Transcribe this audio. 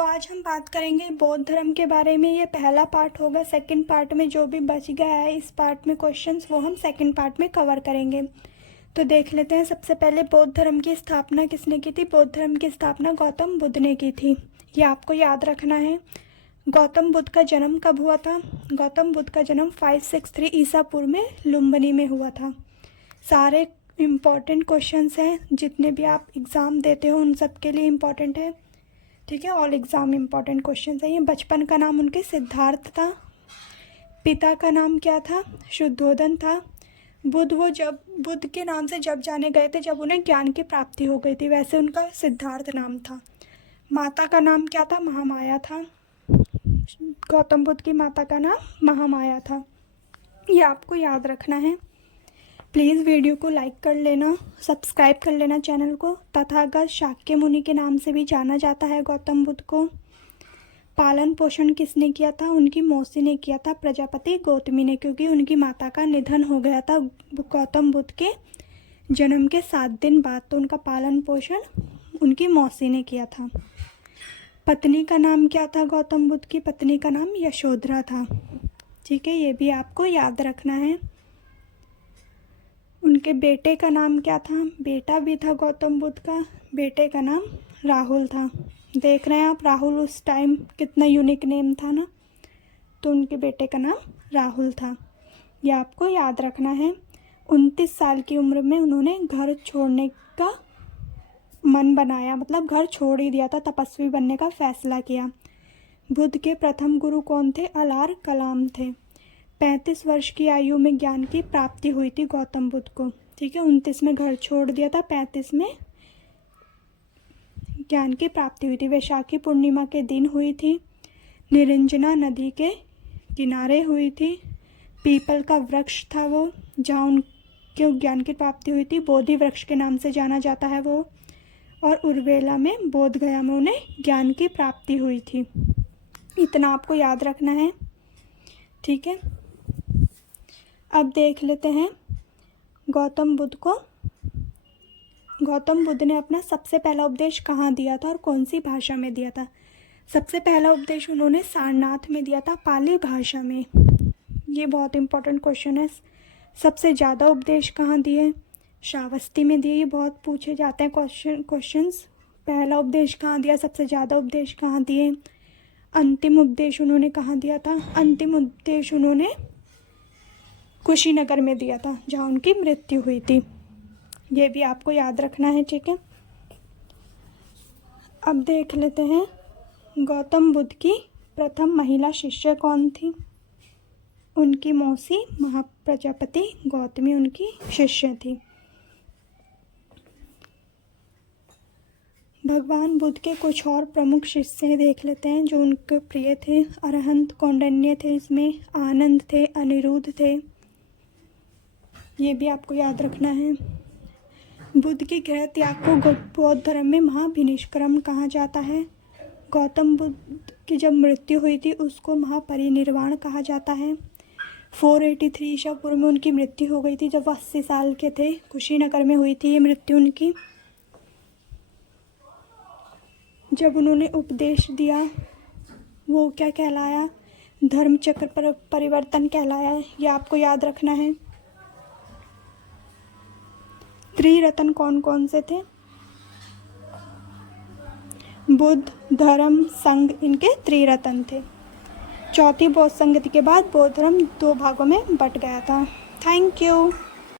तो आज हम बात करेंगे बौद्ध धर्म के बारे में। ये पहला पार्ट होगा। सेकंड पार्ट में जो भी बच गया है इस पार्ट में क्वेश्चंस, वो हम सेकंड पार्ट में कवर करेंगे। तो देख लेते हैं। सबसे पहले बौद्ध धर्म की स्थापना किसने की थी? बौद्ध धर्म की स्थापना गौतम बुद्ध ने की थी। ये आपको याद रखना है। गौतम बुद्ध का जन्म कब हुआ था? गौतम बुद्ध का जन्म 563 ईसा पूर्व में लुम्बिनी में हुआ था। सारे इम्पॉर्टेंट क्वेश्चंस हैं, जितने भी आप एग्ज़ाम देते हो उन सब के लिए इम्पॉर्टेंट है। ठीक है, ऑल एग्ज़ाम इम्पॉर्टेंट क्वेश्चंस हैं ये। बचपन का नाम उनके सिद्धार्थ था। पिता का नाम क्या था? शुद्धोधन था। बुद्ध के नाम से जब जाने गए थे जब उन्हें ज्ञान की प्राप्ति हो गई थी, वैसे उनका सिद्धार्थ नाम था। माता का नाम क्या था? महामाया था। गौतम बुद्ध की माता का नाम महामाया था। ये आपको याद रखना है। प्लीज़ वीडियो को लाइक कर लेना, सब्सक्राइब कर लेना चैनल को। तथागत शाक्य मुनि के नाम से भी जाना जाता है गौतम बुद्ध को। पालन पोषण किसने किया था? उनकी मौसी ने किया था, प्रजापति गौतमी ने, क्योंकि उनकी माता का निधन हो गया था गौतम बुद्ध के जन्म के 7 दिन बाद। तो उनका पालन पोषण उनकी मौसी ने किया था। पत्नी का नाम क्या था? गौतम बुद्ध की पत्नी का नाम यशोधरा था। ठीक है, ये भी आपको याद रखना है। उनके बेटे का नाम क्या था? बेटा भी था गौतम बुद्ध का, बेटे का नाम राहुल था। देख रहे हैं आप, राहुल उस टाइम कितना यूनिक नेम था ना। तो उनके बेटे का नाम राहुल था। यह आपको याद रखना है। 29 साल की उम्र में उन्होंने घर छोड़ने का मन बनाया, मतलब घर छोड़ ही दिया था, तपस्वी बनने का फैसला किया। बुद्ध के प्रथम गुरु कौन थे? अलार कलाम थे। 35 वर्ष की आयु में ज्ञान की प्राप्ति हुई थी गौतम बुद्ध को। ठीक है, 29 में घर छोड़ दिया था, 35 में ज्ञान की प्राप्ति हुई थी। वैशाखी पूर्णिमा के दिन हुई थी। निरंजना नदी के किनारे हुई थी। पीपल का वृक्ष था वो, जहाँ उनके ज्ञान की प्राप्ति हुई थी। बोधि वृक्ष के नाम से जाना जाता है वो। और उर्वेला में, बोध गया में उन्हें ज्ञान की प्राप्ति हुई थी। इतना आपको याद रखना है। ठीक है, अब देख लेते हैं गौतम बुद्ध ने अपना सबसे पहला उपदेश कहाँ दिया था और कौन सी भाषा में दिया था? सबसे पहला उपदेश उन्होंने सारनाथ में दिया था, पाली भाषा में। ये बहुत इंपॉर्टेंट क्वेश्चन है। सबसे ज़्यादा उपदेश कहाँ दिए? श्रावस्ती में दिए। ये बहुत पूछे जाते हैं क्वेश्चंस। पहला उपदेश कहाँ दिया, सबसे ज़्यादा उपदेश कहाँ दिए? अंतिम उपदेश उन्होंने कहाँ दिया था? अंतिम उपदेश उन्होंने कुशीनगर में दिया था, जहाँ उनकी मृत्यु हुई थी। ये भी आपको याद रखना है। ठीक है, अब देख लेते हैं गौतम बुद्ध की प्रथम महिला शिष्य कौन थी? उनकी मौसी महाप्रजापति गौतमी उनकी शिष्य थी। भगवान बुद्ध के कुछ और प्रमुख शिष्य देख लेते हैं जो उनके प्रिय थे। अरहंत कौंडिन्य थे, इसमें आनंद थे, अनिरुद्ध थे। ये भी आपको याद रखना है। बुद्ध के गृह त्याग को बौद्ध धर्म में महाभिनिष्क्रम कहा जाता है। गौतम बुद्ध की जब मृत्यु हुई थी उसको महापरिनिर्वाण कहा जाता है। 483 ईसा पूर्व में उनकी मृत्यु हो गई थी, जब वह 80 साल के थे। कुशीनगर में हुई थी ये मृत्यु उनकी। जब उन्होंने उपदेश दिया वो क्या कहलाया? धर्म चक्र पर परिवर्तन कहलाया। ये आपको याद रखना है। त्रिरत्न कौन कौन से थे? बुद्ध, धर्म, संघ, इनके त्रिरत्न थे। चौथी बौद्ध संगति के बाद बौद्ध धर्म 2 भागों में बट गया था। Thank you.